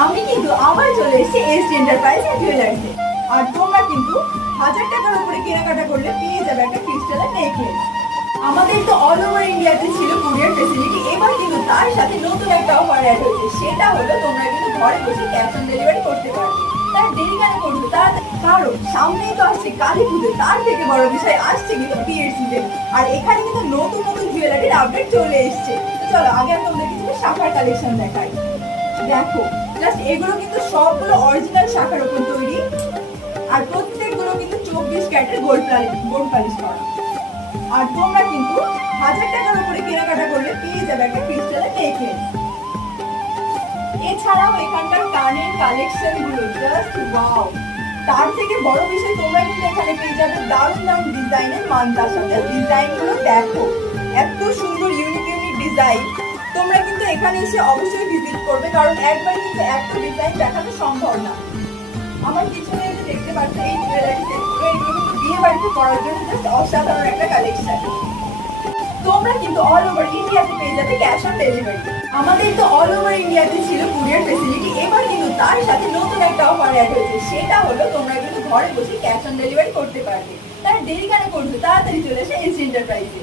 আমি কিন্তু আবার চলে এসেছি এসডি এন্টারপ্রাইজ জুয়েলার্সে। আর তোমরা কিন্তু 1000 টাকার উপরে কেনাকাটা করলে পেয়ে যাবে একটা ক্রিস্টালের নেকলেস। আমাদের তো অল ওভার ইন্ডিয়াতে ছিল কুরিয়ার ফেসিলিটি, এবার কিন্তু তার সাথে নতুন একটা অফার অ্যাড হয়েছে। সেটা হলো তোমরা কিন্তু ঘরে বসে ক্যাশ অন ডেলিভারি করতে পারবে। তার দেরি কেন করছো? কারণ সামনেই তো আসছে কালী পুজো, তার থেকে বড় বিষয় আসছে কিন্তু বিয়ের সিজন। আর এখানে কিন্তু নতুন নতুন জুয়েলারির আপডেট চলে এসছে। তো চলো আগে আমি তোমাদেরকে কিছু শাখার কালেকশন দেখাই। দেখো জাস্ট এগুলো কিন্তু সবগুলো অরিজিনাল শাখার উপর তৈরি, আর প্রত্যেকগুলো কিন্তু 24 ক্যারেটের গোল্ড পালিশ করা। আর তোমরা কিন্তু 1000 টাকার উপরে কেনাকাটা করলে পেয়ে যাবে একটা ক্রিস্টালের নেকলেস। এছাড়াও এখানকার কানের কালেকশন গুলো জাস্ট ওয়াও। তার থেকে বড় বিষয় তোমরা কিন্তু এখানে পেয়ে যাবে দারুণ দারুণ ডিজাইনের মানতাসা। ডিজাইন গুলো দেখো, এত সুন্দর ইউনিক ইউনিক ডিজাইন। তোমরা কিন্তু এখানে এসে অবশ্যই ভিজিট করবে, কারণ একবার কিন্তু এত ডিজাইন দেখানো সম্ভব না। আমার পিছনে যে দেখতে পাচ্ছ এই জুয়েলারি সেটগুলো, এগুলো কিন্তু বিয়ে বাড়িতে পরার জন্য জাস্ট অসাধারণ একটা কালেকশন। তোমরা কিন্তু অল ওভার ইন্ডিয়াতে পেয়ে যাবে ক্যাশ অন ডেলিভারি। আমাদের তো অল ওভার ইন্ডিয়াতে ছিল কুরিয়ার ফেসিলিটি, এবার কিন্তু তার সাথে নতুন একটা অফার অ্যাড হয়েছে। সেটা হলো তোমরা কিন্তু ঘরে বসে ক্যাশ অন ডেলিভারি করতে পারবে। তার দেরি কেন করছো? তাড়াতাড়ি চলে এসে এসডি এন্টারপ্রাইজে।